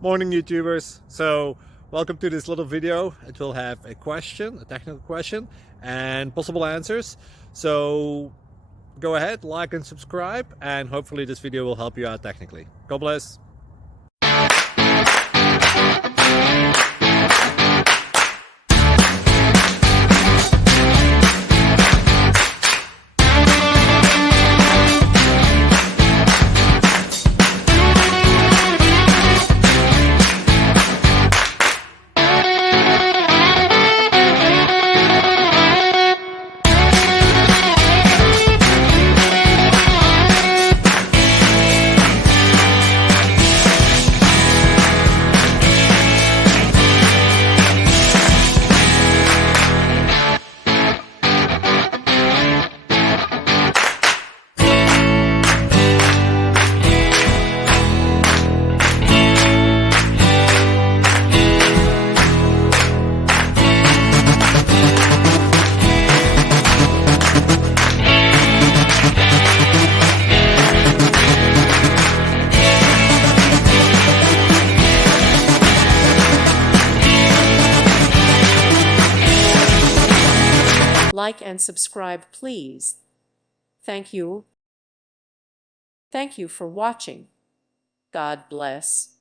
Morning YouTubers. So welcome to this little video. It will have a question, a technical question, and possible answers. So go ahead, like and subscribe, and hopefully this video will help you out technically. God bless. Like and subscribe, please. Thank you. Thank you for watching. God bless.